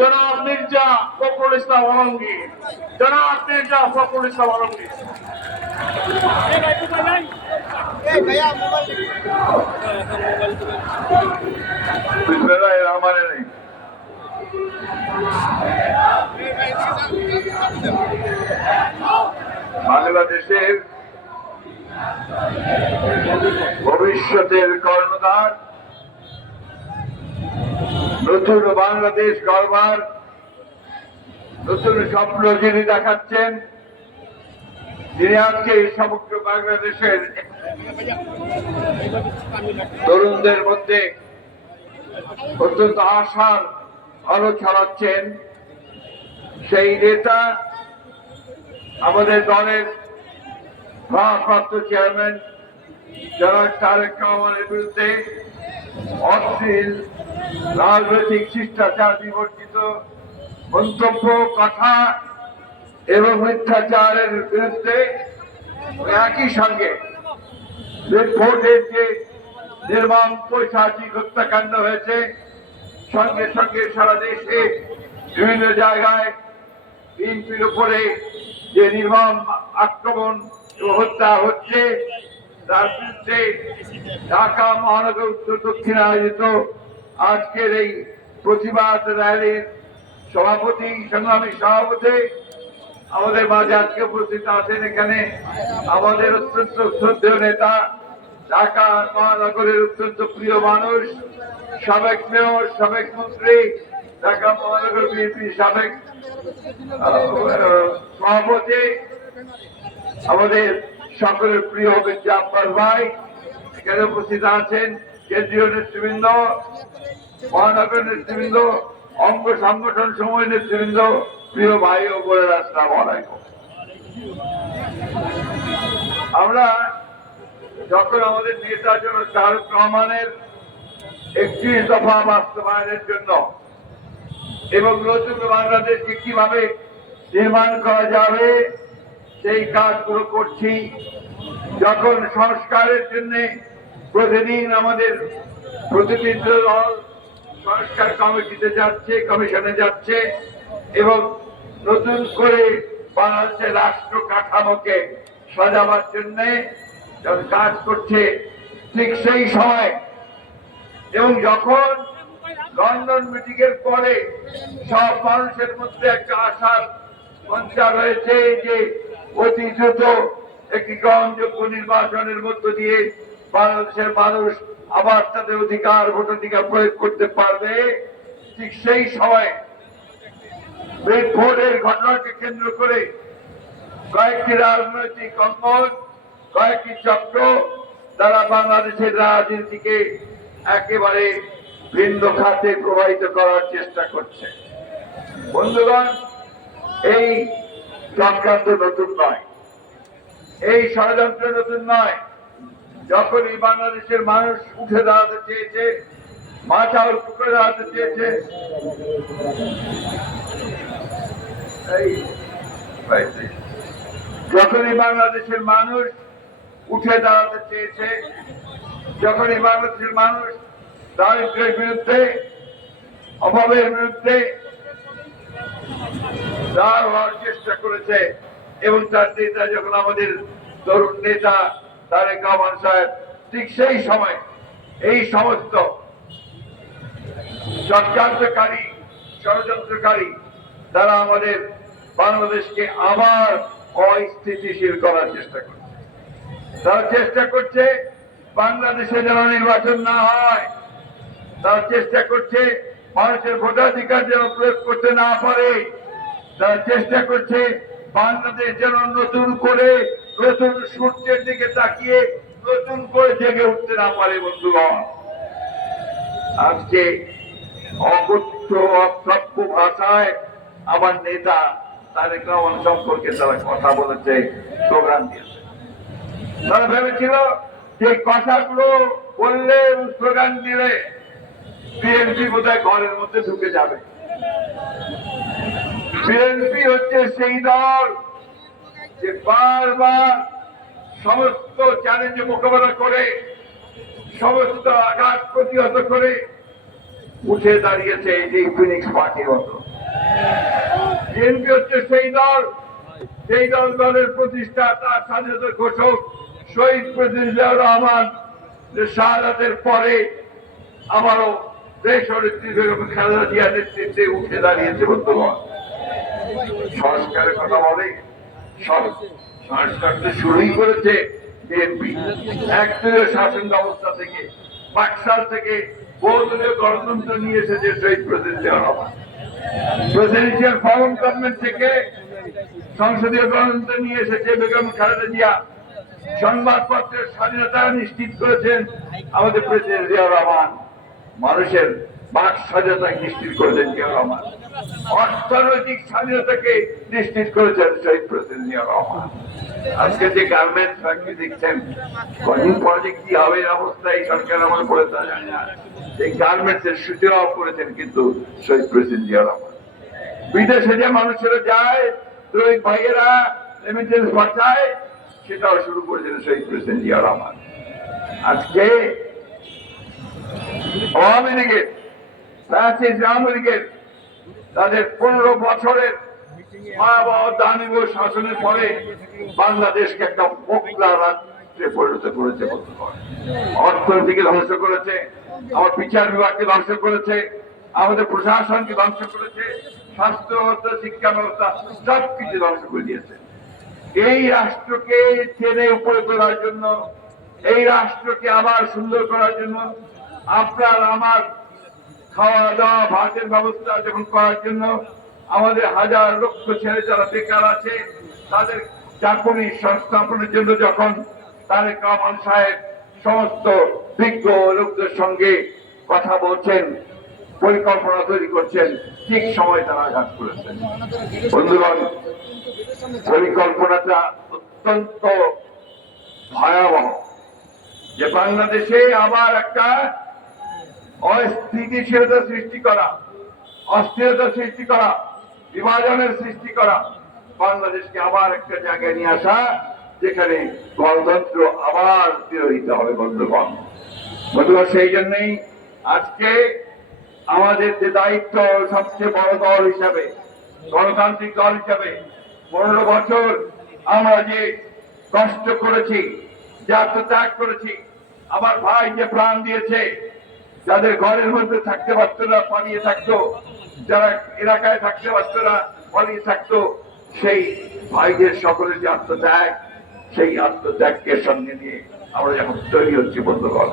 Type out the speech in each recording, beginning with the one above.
জনাব মির্জা ফখরুল ইসলাম আলমগীর, জনাব মির্জা ফখরুল ইসলাম আলমগীর। বাংলাদেশের ভবিষ্যতের কর্ণধার, নতুন বাংলাদেশ গড়বার নতুন স্বপ্ন যিনি দেখাচ্ছেন, যিনি আজকে সমগ্র বাংলাদেশের তরুণদের মধ্যে অত্যন্ত আশার আলো ছড়াচ্ছেন, সেই নেতা আমাদের দলের ভারপ্রাপ্ত চেয়ারম্যান জনাব তারেক রহমানের বিরুদ্ধে অশ্লীল রাজনৈতিক শিষ্টাচার বিবর্জিত মন্তব্য, কথা এবং মিথ্যাচারের বিরুদ্ধে একই সঙ্গে ভোটের যে নির্মম পৈশাচিক হত্যাকাণ্ড হয়েছে, সঙ্গে সঙ্গে সারা দেশে বিভিন্ন জায়গায় বিএনপির উপরে যে নির্মম আক্রমণ ও হত্যা হচ্ছে, তার বিরুদ্ধে ঢাকা মহানগর উত্তর দক্ষিণে আয়োজিত আজকের এই প্রতিবাদ র্যালির সভাপতি, সংগ্রামী সভাপতি আমাদের মাঝে আজকে উপস্থিত আছেন। এখানে আমাদের অত্যন্ত শ্রদ্ধেয় নেতা, ঢাকা মহানগরের অত্যন্ত প্রিয় মানুষ, সাবেক মেয়র, সাবেক মন্ত্রী, ঢাকা মহানগর বিএনপির সাবেক সভাপতি, আমাদের সকলের প্রিয় মির্জা আব্বাস ভাই এখানে উপস্থিত আছেন। কেন্দ্রীয় নেতৃবৃন্দ, মহানগর নেতৃবৃন্দ, অঙ্গ সংগঠন সমূহ নেতৃবৃন্দ, প্রিয় ভাই ও বোনেরা, আসসালামু আলাইকুম। আমরা যখন আমাদের নেতা জনাব তারেক রহমানের 31 দফা বাস্তবায়নের জন্য এবং নতুন বাংলাদেশকে কিভাবে নির্মাণ করা যাবে সেই কাজগুলো করছি, যখন সংস্কারের জন্য প্রতিদিন আমাদের প্রতিনিধি দল সংস্কার কমিটিতে যাচ্ছে, কমিশনে যাচ্ছে এবং নতুন করে বাংলাদেশের রাষ্ট্র কাঠামোকে সাজাবার জন্য কাজ করছে, ঠিক সেই সময় এবং যখন লন্ডন মিটিং এর পরে সব মানুষের মধ্যে একটা আশার সঞ্চার হয়েছে যে অতি দ্রুত একটি গ্রহণযোগ্য নির্বাচনের মধ্য দিয়ে বাংলাদেশের মানুষ আবার তাদের অধিকার, ভোটাধিকার প্রয়োগ করতে পারবে, ঠিক সেই সময় ভোটের ঘটনাকে কেন্দ্র করে কয়েকটি রাজনৈতিক অঙ্গন, কয়েকটি চক্র তারা বাংলাদেশের রাজনীতিকে একেবারে ভিন্ন খাতে প্রবাহিত করার চেষ্টা করছে। বন্ধুগণ, এই চক্রান্ত নতুন নয়, এই ষড়যন্ত্র নতুন নয়। যখন এই বাংলাদেশের মানুষ উঠে দাঁড়াতে চেয়েছে, মাথা উঁচু করে দাঁড়াতে চেয়েছে, যখন এই বাংলাদেশের মানুষ উঠে দাঁড়াতে চেয়েছে, যখন এই বাংলাদেশের মানুষ দারিদ্র্যের বিরুদ্ধে, অভাবের বিরুদ্ধে দাঁড় হওয়ার চেষ্টা করেছে এবং তার নেতা যখন আমাদের তরুণ নেতা তারেক রহমান সাহেব, ঠিক সেই সময় এই সমস্ত চক্রান্তকারী, ষড়যন্ত্রকারী তারা আমাদের বাংলাদেশকে আবার অস্থিতিশীল করার চেষ্টা করছে। তারা চেষ্টা করছে বাংলাদেশে যেন নির্বাচন না হয়, তারা চেষ্টা করছে মানুষের ভোটাধিকার যেন প্রয়োগ করতে না পারে, তারা চেষ্টা করছে বাংলাদেশ যেন নতুন করে নতুন সূর্যের দিকে তাকিয়ে নতুন করে জেগে উঠতে না পারে। বন্ধুগণ, আজকে অকথ্য অপ্রাপ্য ভাষায় আমার নেতা তারেক রহমান সম্পর্কে তারা কথা বলেছে, স্লোগান দিয়েছে। তারা ভেবেছিল যে কথাগুলো বললে, স্লোগান দিলে বিএনপি বোধহয় ঘরের মধ্যে ঢুকে যাবে। বিএনপি হচ্ছে সেই দল যে বারবার সমস্ত চ্যালেঞ্জ মোকাবেলা করে, সমস্ত আঘাত প্রতিহত করে উঠে দাঁড়িয়েছে এই ফিনিক্স পার্টির মতো। বিএনপি হচ্ছে সেই দলের প্রতিষ্ঠা, তার স্বাধীনতার ঘোষক শহীদ প্রেসিডেন্ট জিয়াউর রহমান যে শাহাদাতের পরে আবারও দেশ নেত্রী বেগম খালেদা জিয়ার নেতৃত্বে উঠে দাঁড়িয়েছে। বন্ধুগণ, সংস্কারের কথা বলে, সংস্কার তো শুরুই করেছে বিএনপি। একদলীয় শাসন ব্যবস্থা থেকে, বাকশাল থেকে বহুদলীয় গণতন্ত্র নিয়ে এসেছে শহীদ president Ziaur Rahman. Presidential form government থেকে সংসদীয় গণতন্ত্র নিয়ে এসেছে বেগম খালেদা জিয়া। সংবাদপত্রের স্বাধীনতা নিশ্চিত করেছেন আমাদের প্রেসিডেন্ট জিয়াউর রহমান। মানুষের বাক স্বাধীনতা নিশ্চিত করেছেন জিয়াউর রহমান। অর্থনৈতিক স্বাধীনতাকে নিশ্চিত করেছেন শহীদ প্রেসিডেন্ট জিয়াউর রহমান। আজকে যে গার্মেন্টস ফ্যাক্টরি দেখছেন, কদিন পরে যে কি হবে অবস্থা এই সরকার আমার পড়ে তা জানি না। এই গার্মেন্টস এর সূচনাও করেছেন কিন্তু শহীদ প্রেসিডেন্ট জিয়াউর রহমান। বিদেশে যে মানুষেরা যায়, শ্রমিক ভাইয়েরা রেমিটেন্স পাঠায়, সেটাও শুরু করেছেন শহীদ প্রেসিডেন্ট জিয়াউর রহমান। আজকে আওয়ামী লীগের, ফ্যাসিস্ট আওয়ামী লীগের তাদের 15 বছরের ভয়াবহ দানবীয় শাসনের পরে বাংলাদেশকে একটা ফোকলা রাজ্যে পরিণত করেছে। অর্থনীতিকে ধ্বংস করেছে, আমার বিচার বিভাগকে ধ্বংস করেছে, আমাদের প্রশাসনকে ধ্বংস করেছে, স্বাস্থ্য ব্যবস্থা, শিক্ষা ব্যবস্থা সবকিছু ধ্বংস করে দিয়েছে। এই রাষ্ট্রকে টেনে উপরে তোলার জন্য, এই রাষ্ট্রকে আবার সুন্দর করার জন্য, আপনার আমার খাওয়া দাওয়া ভাতের ব্যবস্থা যখন করার জন্য, আমাদের হাজার লক্ষ ছেলে যারা বেকার আছে তাদের চাকরি সংস্থাপনের জন্য যখন তারেক রহমান সাহেব সমস্ত বিজ্ঞ লোকদের সঙ্গে কথা বলছেন, পরিকল্পনা তৈরি করছেন, ঠিক সময় তারা আঘাত করেছেন। বন্ধুগণ, পরিকল্পনাটা অত্যন্ত ভয়াবহ, যে বাংলাদেশে আবার একটা অস্থিতিশীলতা সৃষ্টি করা, অস্থিরতা সৃষ্টি করা, বিভাজনের সৃষ্টি করা, বাংলাদেশকে আবার একটা জায়গায় নিয়ে আসা যেখানে গণতন্ত্র আবার তিরোহিত হবে। বন্ধুগণ, সেই জন্যই আজকে আমাদের যে দায়িত্ব, সবচেয়ে বড় দল হিসাবে, গণতান্ত্রিক দল হিসাবে 15 বছর আমরা যে কষ্ট করেছি, যে আত্মত্যাগ করেছি, আমার ভাই যে প্রাণ দিয়েছে, যাদের ঘরের মধ্যে থাকতে পারত না পালিয়ে থাকতো, যারা এলাকায় থাকতে পারত না পালিয়ে থাকতো, সেই ভাইদের সকলের যে আত্মত্যাগ, সেই আত্মত্যাগকে সঙ্গে নিয়ে আমরা যখন তৈরি হচ্ছি। বন্ধুগণ,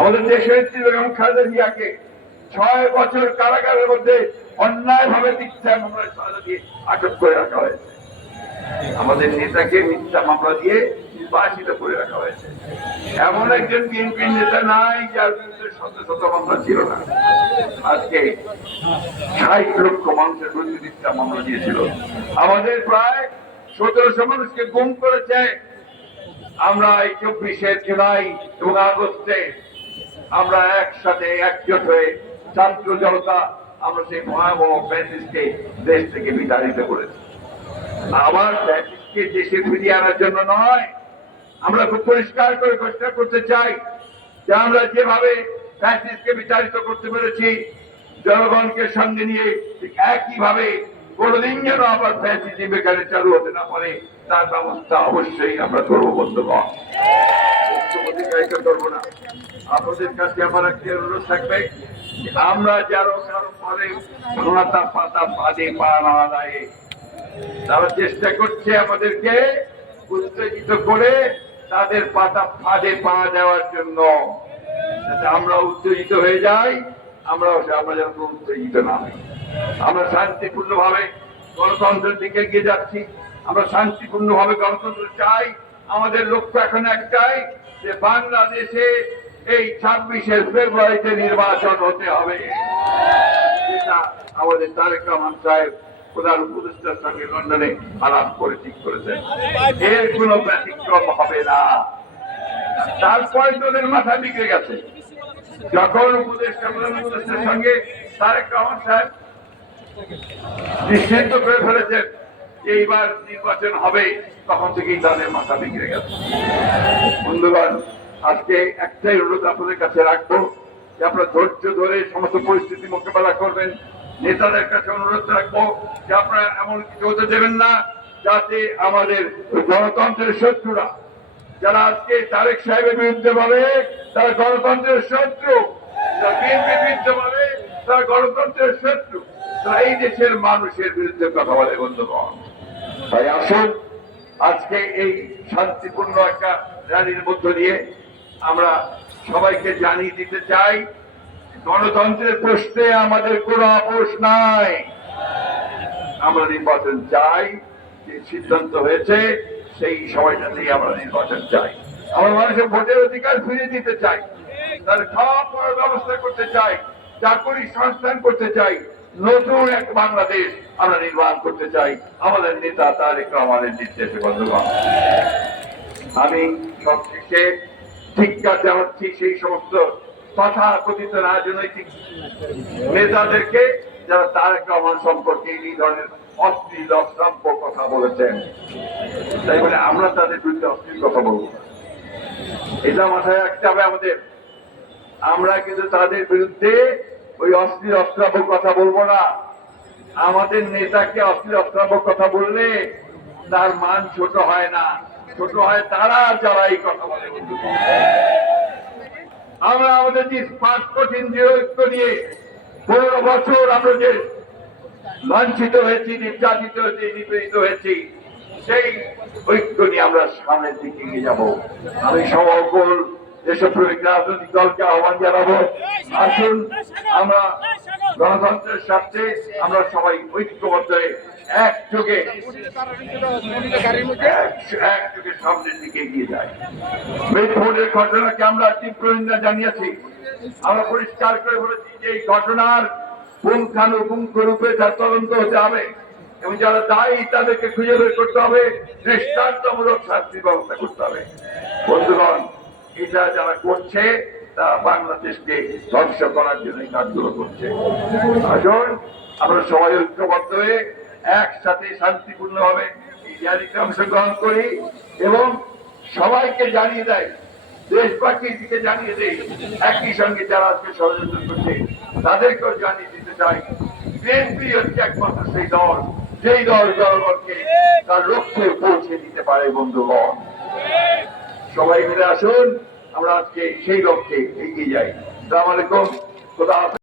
আমাদের দেশের নেত্রী বেগম খালেদা জিয়াকে 6 বছর কারাগারের মধ্যে অন্যায় ভাবে মিথ্যা মামলায় সাজা দিয়ে আটক করে রাখা হয়েছে। আমাদের নেতাকে মিথ্যা মামলা দিয়ে নির্বাসিত করে রাখা হয়েছে। এমন একজন বিএনপি নেতা নাই যার বিরুদ্ধে শত শত মামলা ছিল না। আজকে 60 লক্ষ মানুষের বিরুদ্ধে মিথ্যা মামলা দিয়েছিল। আমাদের প্রায় 1700 মানুষকে গুম করেছে। আমরা এই 24শে জুলাই এবং আগস্টে আমরা একসাথে একজোট হয়ে ছাত্র জনতা আমরা সেই ভয়াবহ ফ্যাসিস্টকে দেশ থেকে বিতাড়িত করেছি। আবার ফ্যাসিস্টকে দেশে ফিরিয়ে আনার জন্য নয়, আমরা খুব পরিষ্কার করে ঘোষণা করতে চাই যে আমরা যেভাবে ফ্যাসিস্টকে বিতাড়িত করতে পেরেছি, জনগণকে সঙ্গে নিয়ে ঠিক একইভাবে কোনদিন যেন আবার ফ্যাসিজম এখানে চালু হতে না পারে তার ব্যবস্থা অবশ্যই আমরা করবো। বন্ধুগণ, করবো না। আপনাদের কাছে আমার একটা অনুরোধ থাকবে, আমরা যারা কারো পরে ভাঙাতা পাতা বাদে পা না দেয়, তারা চেষ্টা করছে আমাদেরকে উত্তেজিত করে তাদের পাতা ফাঁদে পা দেওয়ার জন্য, যাতে আমরা উত্তেজিত হয়ে যাই। আমরা যেন উত্তেজিত না হই। আমরা শান্তিপূর্ণ ভাবে গণতন্ত্রের দিকে এগিয়ে যাচ্ছি। আমরা শান্তিপূর্ণ ভাবে গণতন্ত্র চাই। আমাদের লক্ষ্য এখন একটাই, যে বাংলাদেশে এই 26শে ফেব্রুয়ারিতে নির্বাচন হতে হবে। যেটা আমাদের তারেক রহমান সাহেব প্রধান উপদেষ্টার সঙ্গে লন্ডনে আলাপ করে ঠিক করেছেন, এর কোনো ব্যতিক্রম হবে না। তারপরে তোদের মাথা বিগড়ে গেছে, যখন প্রধান উপদেষ্টার সঙ্গে তারেক রহমান সাহেব নিশ্চিন্ত করে ফেলেছেন এইবার নির্বাচন হবে, তখন থেকেই তাদের মাথা বিগড়ে গেছে। বন্ধুগণ, আজকে একটাই অনুরোধ আপনাদের কাছে রাখবো, যে আপনারা ধৈর্য ধরে সমস্ত পরিস্থিতি মোকাবেলা করবেন। নেতাদের কাছে অনুরোধ রাখবো যে আপনারা এমন কিছু হতে দেবেন না যাতে আমাদের গণতন্ত্রের শত্রুরা, যারা আজকে তারেক সাহেবের বিরুদ্ধে বলে তারা গণতন্ত্রের শত্রু, যারা বিএনপির বিরুদ্ধে বলে তারা গণতন্ত্রের শত্রু, তারা এই দেশের মানুষের বিরুদ্ধে কথা বলে। বন্ধুগণ, তাই আসুন আজকে এই শান্তিপূর্ণ একটা র্যালির মধ্য দিয়ে আমরা সবাইকে জানিয়ে দিতে চাই, গণতন্ত্রের প্রশ্নে আমাদের কোনো আপোষ নাই। আমরা নির্বাচন চাই, যে সিদ্ধান্ত হয়েছে সেই সময়টাতেই আমরা নির্বাচন চাই। আমরা মানুষের ভোটের অধিকার ফিরিয়ে দিতে চাই, তার খাওয়া পড়ার ব্যবস্থা করতে চাই, চাকরি সংস্থান করতে চাই, নতুন এক বাংলাদেশ আমরা নির্মাণ করতে চাই আমাদের নেতা তারেক রহমানের নির্দেশে। বন্ধুগণ, আমি সবশেষে ধিক্কার জানাচ্ছি সেই সমস্ত তথাকথিত রাজনৈতিক নেতাদেরকে যারা তারেক রহমান সম্পর্কে এই ধরনের অশ্লীল অশ্রাব্য কথা বলেছেন। তাই বলে আমরা তাদের বিরুদ্ধে অশ্লীল কথা বলবো না, এটা মাথায় রাখতে হবে আমাদের। আমরা কিন্তু তাদের বিরুদ্ধে ওই অশ্লীল অশ্রাব্য কথা বলবো না। আমাদের নেতাকে অশ্লীল অশ্রাব্য কথা বললে তার মান ছোট হয় না, ছোট হয় তারা যারা এই কথা বলে। আমরা আমাদের যে স্মার্ট কঠিন ঐক্য নিয়ে 15 বছর আমরা যে লাঞ্ছিত হয়েছি, নির্যাতিত হয়েছি, নিপীড়িত হয়েছি, সেই ঐক্য নিয়ে আমরা সামনের দিকে এগিয়ে যাব। আমি সকল দেশপ্রেমিক রাজনৈতিক দলকে আহ্বান জানাবো, আসুন আমরা গণতন্ত্রের স্বার্থে আমরা সবাই ঐক্যবদ্ধ হয়ে একযোগে সামনের দিকে এগিয়ে যাই। ভোটের ঘটনাকে আমরা তীব্র নিন্দা জানিয়েছি। আমরা পরিষ্কার করে বলেছি যে এই ঘটনার পুঙ্খানুপুঙ্খ রূপে তার তদন্ত হতে হবে এবং যারা দায়ী তাদেরকে খুঁজে বের করতে হবে, দৃষ্টান্তমূলক শাস্তির ব্যবস্থা করতে হবে। বন্ধুগণ, এটা যারা করছে তারা বাংলাদেশকে ধ্বংস করার জন্য কাজগুলো করছে। আসুন আমরা সবাই ঐক্যবদ্ধ হয়ে একসাথে শান্তিপূর্ণভাবে এই র্যালিতে অংশগ্রহণ করি এবং সবাইকে জানিয়ে দেয়, দেশবাসীর দিকে জানিয়ে দেয়, একই সঙ্গে যারা আজকে ষড়যন্ত্র করছে তাদেরকেও জানিয়ে দিতে চাই, বিএনপি হচ্ছে একমাত্র সেই দল যেই দল জনগণকে তার লক্ষ্যে পৌঁছে দিতে পারে। বন্ধুগণ, সবাই মিলে আসুন আমরা আজকে সেই লক্ষ্যে এগিয়ে যাই। আসসালামু আলাইকুম, খোদা হাফেজ।